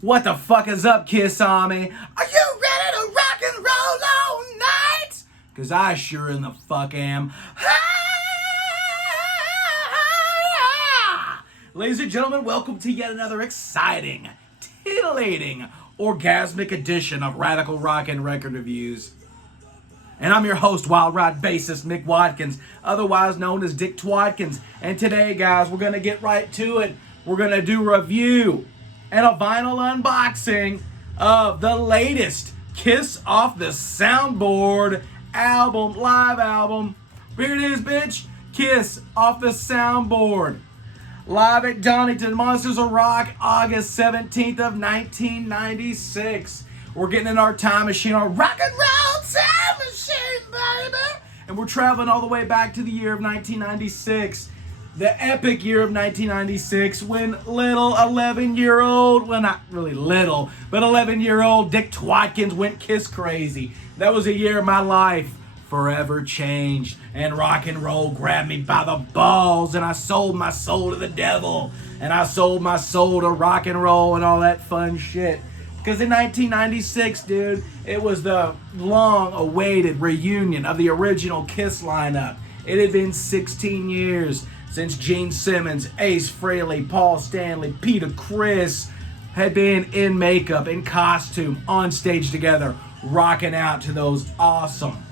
What the fuck is up, Kiss Army? Are you ready to rock and roll all night? Cause I sure in the fuck am. Ladies and gentlemen, welcome to yet another exciting, titillating, orgasmic edition of Radical Rock and Record Reviews. And I'm your host, Wild Ride bassist Mick Watkins, otherwise known as Dick Twadkins. And today, guys, we're gonna get right to it. We're gonna do a review and a vinyl unboxing of the latest Kiss Off the Soundboard album, live album. Here it is, bitch. Kiss Off the Soundboard. Live at Donington, Monsters of Rock, August 17th of 1996. We're getting in our time machine, our rock and roll time machine, baby. And we're traveling all the way back to the year of 1996. The epic year of 1996 when little 11-year-old, well, not really little, but 11-year-old Dick Twadkins went Kiss crazy. That was a year my life forever changed, and rock and roll grabbed me by the balls, and I sold my soul to the devil, and I sold my soul to rock and roll and all that fun shit. Because in 1996, dude, it was the long-awaited reunion of the original Kiss lineup. It had been 16 years since Gene Simmons, Ace Frehley, Paul Stanley, Peter Criss had been in makeup, in costume, on stage together, rocking out to those awesome,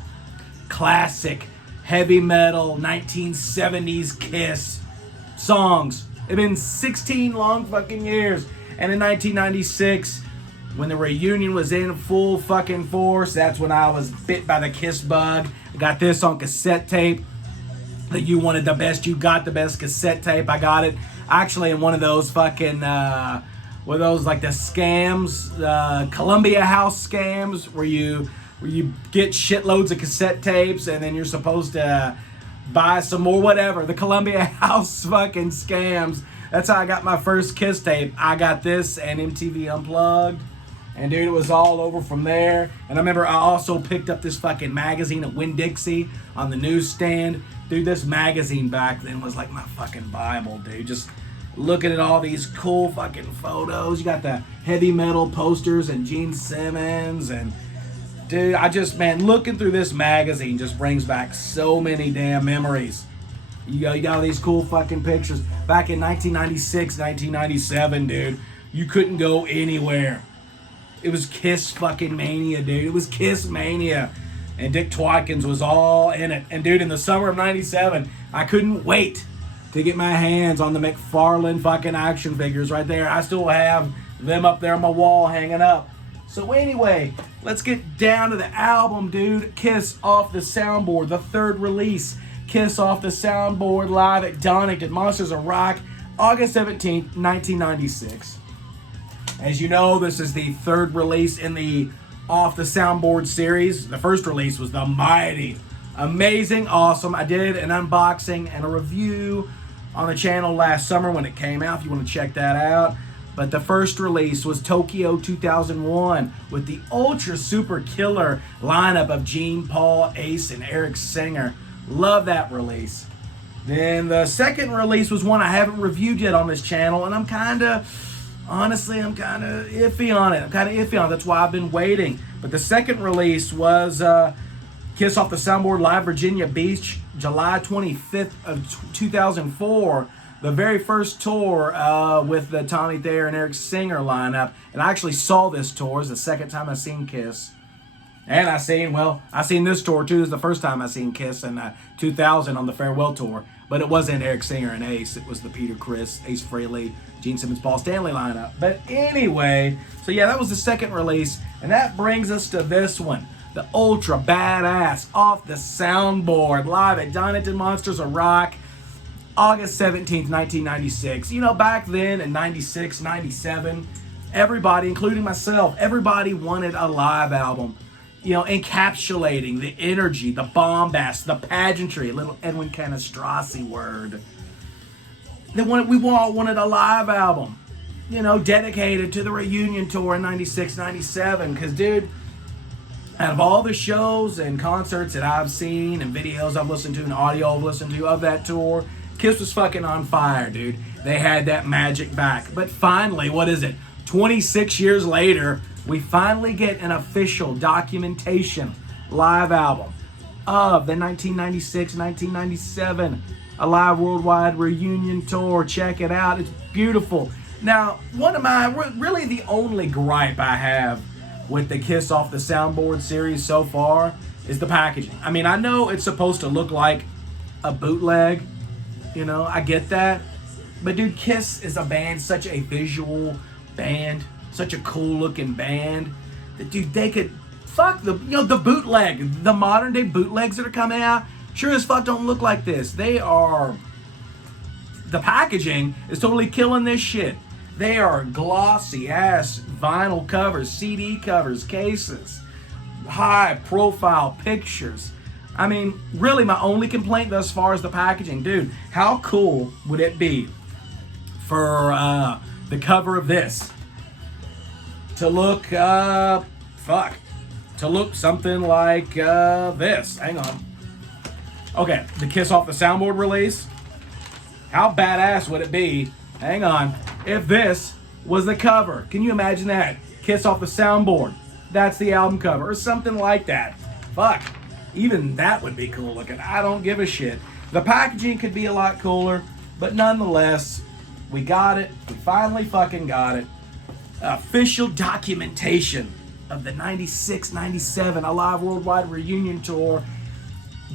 classic, heavy metal, 1970s Kiss songs. It had been 16 long fucking years. And in 1996, when the reunion was in full fucking force, that's when I was bit by the Kiss bug. I got this on cassette tape. That you wanted the best, you got the best cassette tape. I got it actually in one of those fucking, were those like the scams, Columbia House scams, where you get shitloads of cassette tapes and then you're supposed to buy some more, whatever. The Columbia House fucking scams. That's how I got my first Kiss tape. I got this and MTV Unplugged. And dude, it was all over from there. And I remember I also picked up this fucking magazine at Winn-Dixie on the newsstand. Dude, this magazine back then was like my fucking Bible, dude. Just looking at all these cool fucking photos. You got the heavy metal posters and Gene Simmons. And dude, looking through this magazine just brings back so many damn memories. You got all these cool fucking pictures. Back in 1996, 1997, dude, you couldn't go anywhere. It was Kiss fucking mania, dude. It was Kiss mania. And Dick Twadkins was all in it. And dude, in the summer of 97, I couldn't wait to get my hands on the McFarlane fucking action figures right there. I still have them up there on my wall hanging up. So anyway, let's get down to the album, dude. Kiss Off the Soundboard, the third release. Kiss Off the Soundboard, live at Donington, Monsters of Rock, August 17th, 1996. As you know, this is the third release in the Off the Soundboard series. The first release was the mighty, amazing, awesome. I did an unboxing and a review on the channel last summer when it came out, if you want to check that out. But the first release was Tokyo 2001 with the ultra super killer lineup of Gene, Paul, Ace, and Eric Singer. Love that release. Then the second release was one I haven't reviewed yet on this channel, and I'm kind of iffy on it. That's why I've been waiting. But the second release was Kiss Off the Soundboard Live Virginia Beach, July 25th of 2004. The very first tour with the Tommy Thayer and Eric Singer lineup. And I actually saw this tour. It's the second time I've seen Kiss. And I seen this tour too. This is the first time I seen Kiss in 2000 on the farewell tour. But it wasn't Eric Singer and Ace. It was the Peter Criss, Ace Frehley, Gene Simmons, Paul Stanley lineup. But anyway, so yeah, that was the second release. And that brings us to this one. The ultra badass Off the Soundboard, live at Donington Monsters of Rock, August 17th, 1996. You know, back then in 96, 97, everybody, including myself, everybody wanted a live album. You know, encapsulating the energy, the bombast, the pageantry, a little Edwin Canastrasi word. We all wanted a live album, you know, dedicated to the reunion tour in 96, 97. Because, dude, out of all the shows and concerts that I've seen and videos I've listened to and audio I've listened to of that tour, Kiss was fucking on fire, dude. They had that magic back. But finally, what is it? 26 years later, we finally get an official documentation live album of the 1996-1997 Alive Worldwide Reunion Tour. Check it out. It's beautiful. Now, really the only gripe I have with the Kiss Off the Soundboard series so far is the packaging. I mean, I know it's supposed to look like a bootleg. I get that. But dude, Kiss is a band, such a visual band, such a cool looking band that, dude, they could fuck the bootleg, the modern day bootlegs that are coming out sure as fuck don't look like this. The packaging is totally killing this shit. They are glossy ass vinyl covers, CD covers, cases, high profile pictures. I mean, really my only complaint thus far is the packaging. Dude, how cool would it be for the cover of this to look something like this. Hang on. Okay, the Kiss Off the Soundboard release. How badass would it be, hang on, if this was the cover? Can you imagine that? Kiss Off the Soundboard. That's the album cover, or something like that. Fuck. Even that would be cool looking. I don't give a shit. The packaging could be a lot cooler, but nonetheless, we got it. We finally fucking got it. Official documentation of the 96-97 Alive Worldwide Reunion Tour.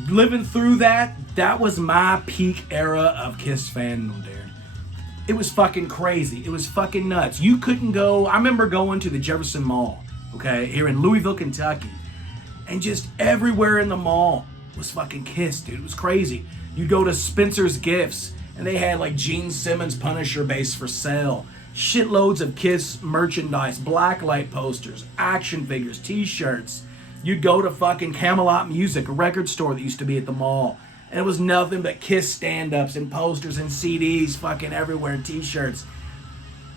Living through that was my peak era of Kiss fandom, dude. It was fucking crazy. It was fucking nuts. You couldn't go. I remember going to the Jefferson Mall, okay, here in Louisville, Kentucky, and just everywhere in the mall was fucking Kiss, dude. It was crazy. You'd go to Spencer's Gifts, and they had like Gene Simmons Punisher bass for sale. Shitloads of Kiss merchandise, blacklight posters, action figures, t-shirts. You'd go to fucking Camelot Music, a record store that used to be at the mall. And it was nothing but Kiss stand-ups and posters and CDs fucking everywhere, t-shirts.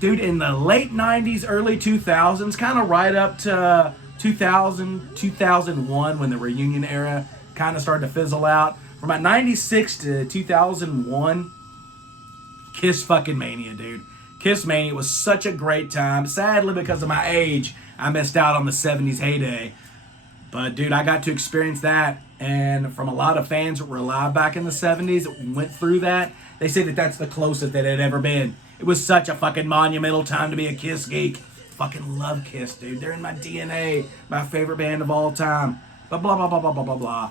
Dude, in the late 90s, early 2000s, kind of right up to 2000, 2001, when the reunion era kind of started to fizzle out. From about 96 to 2001, Kiss fucking mania, dude. Kiss Mania was such a great time. Sadly, because of my age, I missed out on the 70s heyday. But, dude, I got to experience that. And from a lot of fans that were alive back in the 70s that went through that, they say that that's the closest that it had ever been. It was such a fucking monumental time to be a Kiss geek. Fucking love Kiss, dude. They're in my DNA. My favorite band of all time. But blah, blah, blah, blah, blah, blah, blah.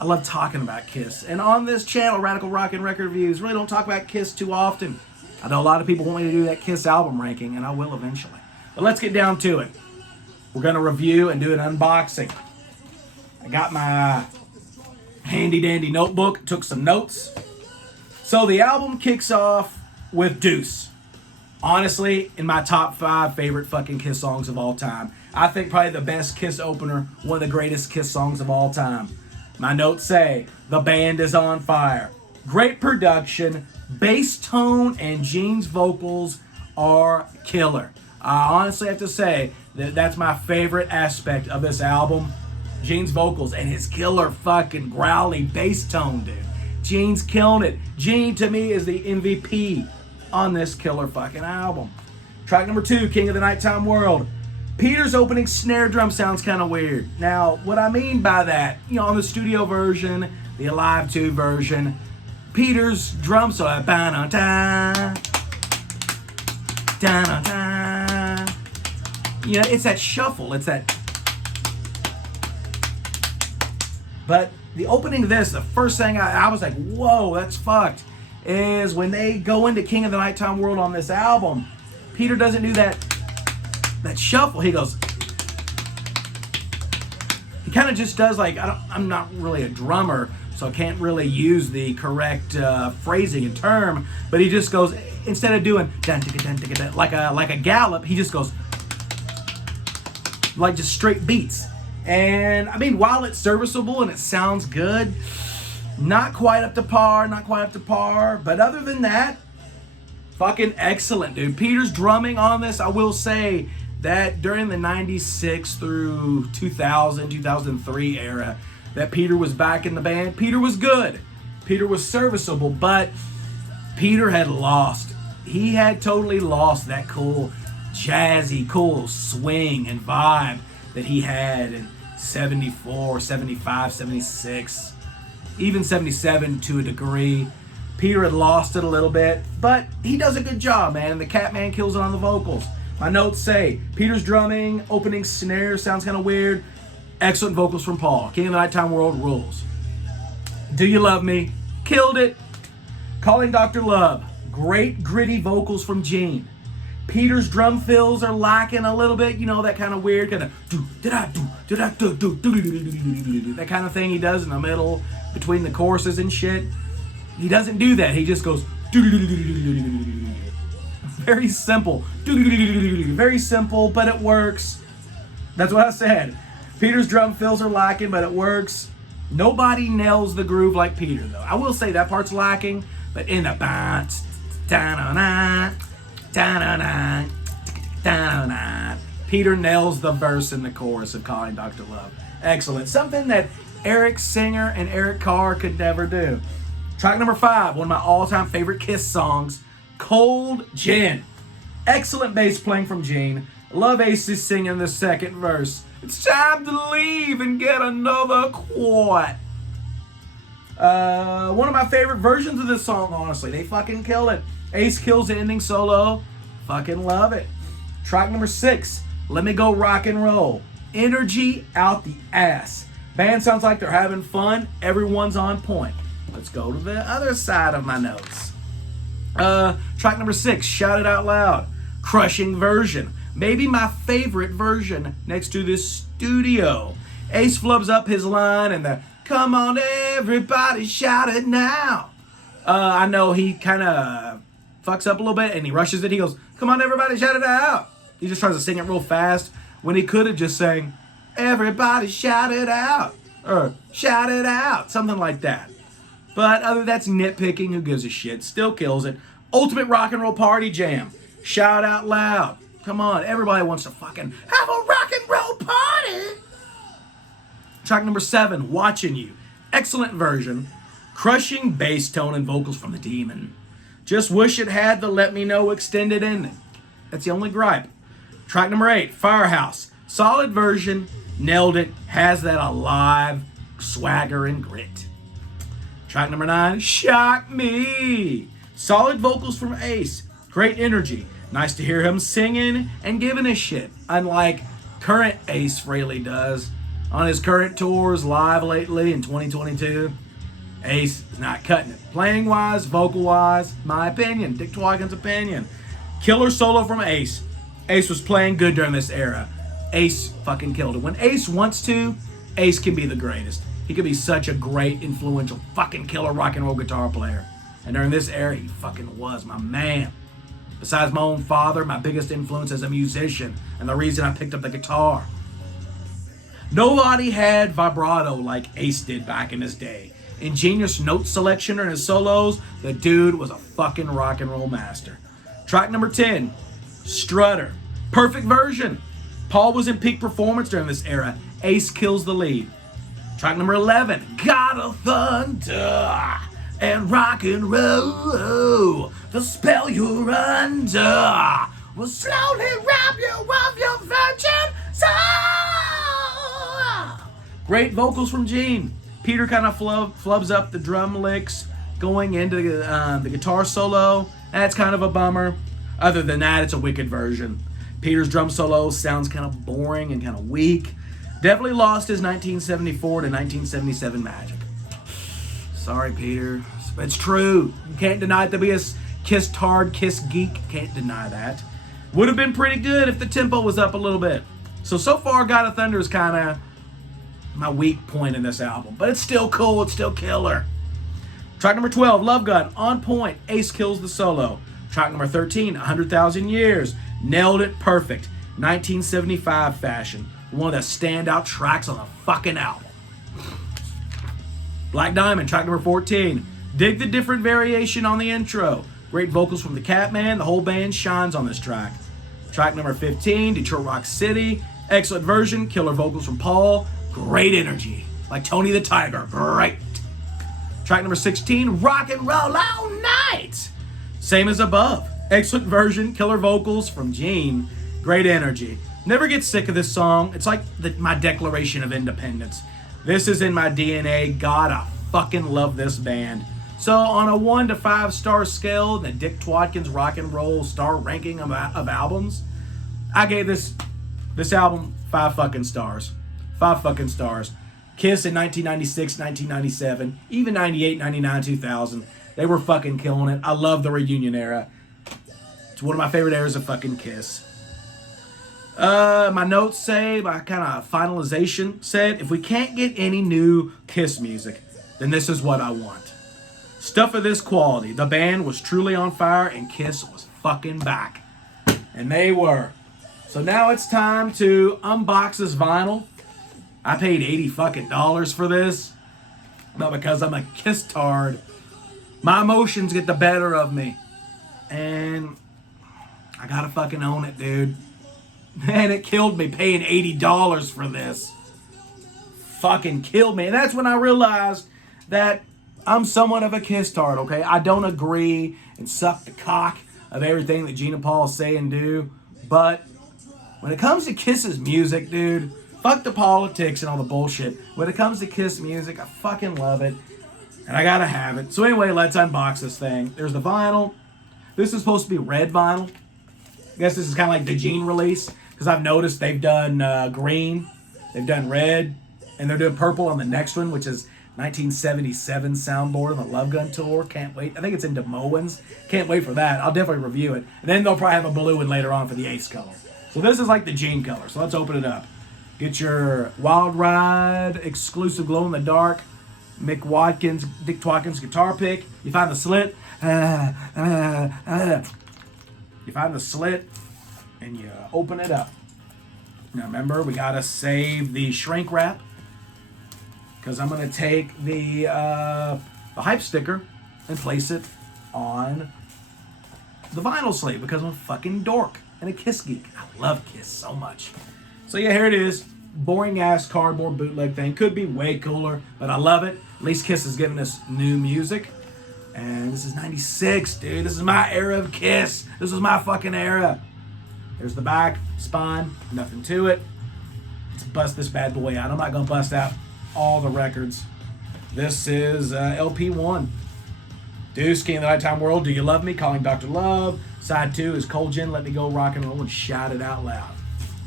I love talking about Kiss. And on this channel, Radical Rock and Record Reviews, really don't talk about Kiss too often. I know a lot of people want me to do that Kiss album ranking, and I will eventually. But let's get down to it. We're going to review and do an unboxing. I got my handy-dandy notebook, took some notes. So the album kicks off with Deuce. Honestly, in my top 5 favorite fucking Kiss songs of all time. I think probably the best Kiss opener, one of the greatest Kiss songs of all time. My notes say, the band is on fire. Great production, bass tone, and Gene's vocals are killer. I honestly have to say that that's my favorite aspect of this album. Gene's vocals and his killer fucking growly bass tone, dude. Gene's killing it. Gene, to me, is the MVP on this killer fucking album. Track number 2, King of the Nighttime World. Peter's opening snare drum sounds kind of weird. Now, what I mean by that, on the studio version, the Alive 2 version, Peter's drum solo, ba-da-da, da-da-da. It's that shuffle. It's that. But the opening of this, the first thing I was like, whoa, that's fucked, is when they go into King of the Nighttime World on this album, Peter doesn't do that shuffle. He goes, he kind of just does like, I'm not really a drummer, so I can't really use the correct phrasing and term, but he just goes, instead of doing like a gallop, he just goes like just straight beats. And I mean, while it's serviceable and it sounds good, not quite up to par, but other than that, fucking excellent, dude. Peter's drumming on this, I will say that during the 96 through 2000, 2003 era, that Peter was back in the band, Peter was good. Peter was serviceable, but Peter had lost. He had totally lost that cool jazzy, cool swing and vibe that he had in 74, 75, 76, even 77 to a degree. Peter had lost it a little bit, but he does a good job, man. The Catman kills it on the vocals. My notes say, Peter's drumming, opening snare sounds kind of weird. Excellent vocals from Paul. King of the Nighttime World rules. Do You Love Me? Killed it. Calling Dr. Love. Great gritty vocals from Gene. Peter's drum fills are lacking a little bit. You know, that kind of weird kind of that kind of thing he does in the middle between the choruses and shit. He doesn't do that. He just goes very simple. Very simple, but it works. That's what I said. Peter's drum fills are lacking, but it works. Nobody nails the groove like Peter, though. I will say that part's lacking, but in the Peter nails the verse in the chorus of Calling Dr. Love. Excellent. Something that Eric Singer and Eric Carr could never do. Track number 5, one of my all-time favorite Kiss songs, Cold Gin. Excellent bass playing from Gene. Love Ace's singing the second verse. It's time to leave and get another quart. One of my favorite versions of this song, honestly. They fucking kill it. Ace kills the ending solo. Fucking love it. Track number 6, Let Me Go Rock and Roll. Energy out the ass. Band sounds like they're having fun. Everyone's on point. Let's go to the other side of my notes. Track number 6, Shout It Out Loud. Crushing version. Maybe my favorite version next to this studio. Ace flubs up his line and the come on everybody shout it now. I know he kind of fucks up a little bit and he rushes it. He goes, come on everybody shout it out. He just tries to sing it real fast when he could have just sang everybody shout it out or shout it out, something like that. But that's nitpicking. Who gives a shit? Still kills it. Ultimate rock and roll party jam. Shout out loud. Come on, everybody wants to fucking have a rock and roll party. Track number 7, Watching You. Excellent version. Crushing bass tone and vocals from the Demon. Just wish it had the Let Me Know extended ending. That's the only gripe. Track number 8, Firehouse. Solid version. Nailed it. Has that alive swagger and grit. Track number 9, Shock Me. Solid vocals from Ace. Great energy. Nice to hear him singing and giving a shit, unlike current Ace Frehley does on his current tours live lately in 2022. Ace is not cutting it. Playing wise, vocal wise, my opinion, Dick Twagon's opinion. Killer solo from Ace. Ace was playing good during this era. Ace fucking killed it. When Ace wants to, Ace can be the greatest. He could be such a great, influential, fucking killer rock and roll guitar player. And during this era, he fucking was my man. Besides my own father, my biggest influence as a musician and the reason I picked up the guitar. Nobody had vibrato like Ace did back in his day. Ingenious note selection in his solos, the dude was a fucking rock and roll master. Track number 10, Strutter. Perfect version. Paul was in peak performance during this era. Ace kills the lead. Track number 11, Gotta Thunder and Rock and Roll. The spell you're under will slowly rob you of your virgin soul. Great vocals from Gene. Peter kind of flubs up the drum licks going into the guitar solo. That's kind of a bummer. Other than that, it's a wicked version. Peter's drum solo sounds kind of boring and kind of weak. Definitely lost his 1974 to 1977 magic. Sorry, Peter. It's true. You can't deny it. To be a Kiss tard, Kiss geek, can't deny that. Would have been pretty good if the tempo was up a little bit. So far, God of Thunder is kind of my weak point in this album. But it's still cool. It's still killer. Track number 12, Love Gun, on point. Ace kills the solo. Track number 13, 100,000 Years. Nailed it perfect. 1975 fashion. One of the standout tracks on the fucking album. Black Diamond, track number 14. Dig the different variation on the intro. Great vocals from the Catman. The whole band shines on this track. Track number 15, Detroit Rock City. Excellent version. Killer vocals from Paul. Great energy. Like Tony the Tiger. Great. Track number 16, Rock and Roll All Night. Same as above. Excellent version. Killer vocals from Gene. Great energy. Never get sick of this song. It's like my declaration of independence. This is in my DNA. God, I fucking love this band. So on a 1 to 5 star scale, the Dick Twatkins rock and roll star ranking of albums, I gave this album 5 fucking stars. 5 fucking stars. Kiss in 1996, 1997, even 98, 99, 2000. They were fucking killing it. I love the reunion era. It's one of my favorite eras of fucking Kiss. My notes say, my kind of finalization said, if we can't get any new Kiss music, then this is what I want. Stuff of this quality. The band was truly on fire and Kiss was fucking back. And they were. So now it's time to unbox this vinyl. I paid $80 fucking for this. But because I'm a Kiss tard, my emotions get the better of me. And I gotta fucking own it, dude. Man, it killed me paying $80 for this. Fucking killed me. And that's when I realized that I'm somewhat of a Kiss tard, okay? I don't agree and suck the cock of everything that Gene and Paul say and do. But when it comes to Kiss's music, dude, fuck the politics and all the bullshit. When it comes to Kiss music, I fucking love it. And I gotta have it. So anyway, let's unbox this thing. There's the vinyl. This is supposed to be red vinyl. I guess this is kind of like the Gene release. Because I've noticed they've done green, they've done red, and they're doing purple on the next one, which is 1977 Soundboard on the Love Gun Tour. Can't wait. I think it's in Des Moines. Can't wait for that. I'll definitely review it. And then they'll probably have a blue one later on for the Ace color. So this is like the Gene color. So let's open it up. Get your Wild Ride exclusive glow in the dark Dick Twatkins guitar pick. You find the slit. You find the slit. And you open it up. Now remember, we gotta save the shrink wrap because I'm gonna take the hype sticker and place it on the vinyl sleeve because I'm a fucking dork and a Kiss geek. I love Kiss so much. So yeah, here it is. Boring ass cardboard bootleg thing. Could be way cooler, but I love it. At least Kiss is giving us new music. And this is 96, dude. This is my era of Kiss. This is my fucking era. There's the back, spine, nothing to it. Let's bust this bad boy out. I'm not going to bust out all the records. This is LP1. Deuce, King of the Nighttime World, Do You Love Me? Calling Dr. Love. Side 2 is Cold Gin, Let Me Go, Rock and Roll, and Shout It Out Loud.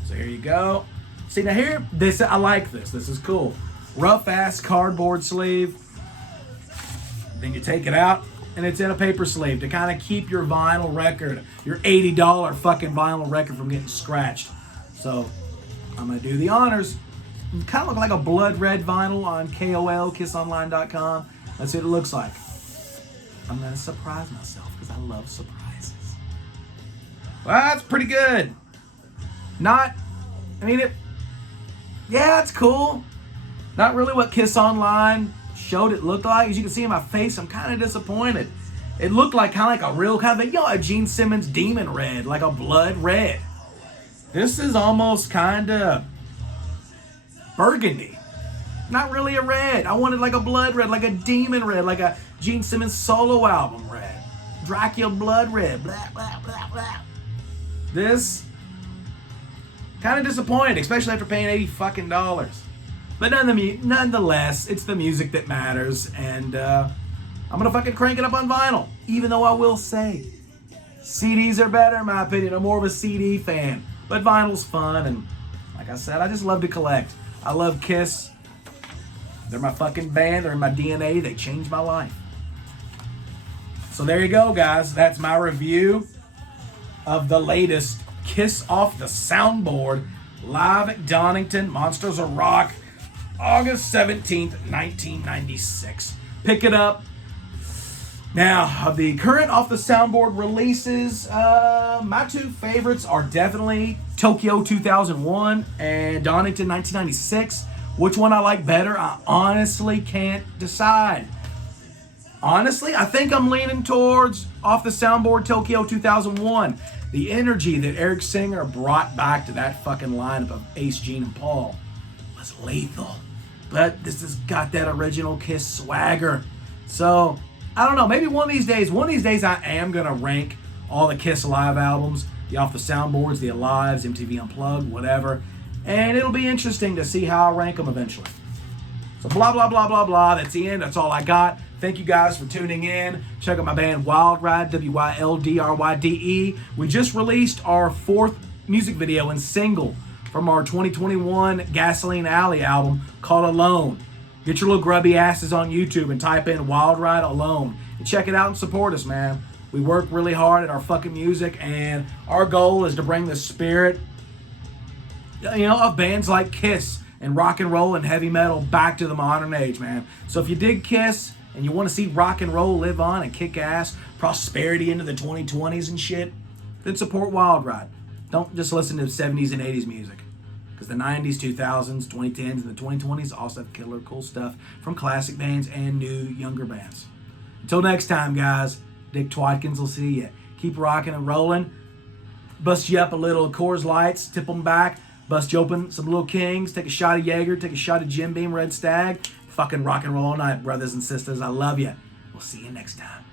So here you go. See, now here, I like this. This is cool. Rough-ass cardboard sleeve. Then you take it out. And it's in a paper sleeve to kind of keep your vinyl record, your $80 fucking vinyl record from getting scratched. So I'm going to do the honors. It kind of look like a blood red vinyl on KOL, kissonline.com. That's what it looks like. I'm going to surprise myself because I love surprises. Well, that's pretty good. It's cool. Not really what Kiss Online showed it looked like. As you can see in my face, I'm kind of disappointed. It looked like kind of a Gene Simmons demon red, like a blood red. This is almost kind of burgundy. Not really a red. I wanted like a blood red, like a demon red, like a Gene Simmons solo album red. Dracula blood red, blah, blah, blah, blah. This, kind of disappointed, especially after paying $80 fucking dollars. But nonetheless, it's the music that matters, and I'm gonna fucking crank it up on vinyl. Even though I will say, CDs are better in my opinion. I'm more of a CD fan, but vinyl's fun, and like I said, I just love to collect. I love Kiss. They're my fucking band. They're in my DNA. They changed my life. So there you go, guys. That's my review of the latest Kiss Off the Soundboard live at Donington, Monsters of Rock. August 17th, 1996. Pick it up. Now, of the current Off the Soundboard releases, my two favorites are definitely Tokyo 2001 and Donington 1996. Which one I like better, I honestly can't decide. Honestly, I think I'm leaning towards Off the Soundboard Tokyo 2001. The energy that Eric Singer brought back to that fucking lineup of Ace, Gene, and Paul was lethal. But this has got that original Kiss swagger. So, I don't know. Maybe one of these days I am going to rank all the Kiss live albums. the Off the Soundboards, the Alives, MTV Unplugged, whatever. And it'll be interesting to see how I rank them eventually. So blah, blah, blah, blah, blah. That's the end. That's all I got. Thank you guys for tuning in. Check out my band Wild Ride, WYLDRYDE. We just released our 4th music video and single from our 2021 Gasoline Alley album called Alone. Get your little grubby asses on YouTube and type in Wild Ride Alone. And check it out and support us, man. We work really hard at our fucking music, and our goal is to bring the spirit, of bands like Kiss and rock and roll and heavy metal back to the modern age, man. So if you dig Kiss and you want to see rock and roll live on and kick ass, prosperity into the 2020s and shit, then support Wild Ride. Don't just listen to 70s and 80s music, because the 90s, 2000s, 2010s, and the 2020s also have killer cool stuff from classic bands and new, younger bands. Until next time, guys, Dick Twatkins will see you. Keep rocking and rolling. Bust you up a little Coors Lights, tip them back. Bust you open some little Kings. Take a shot of Jaeger. Take a shot of Jim Beam Red Stag. Fucking rock and roll all night, brothers and sisters. I love you. We'll see you next time.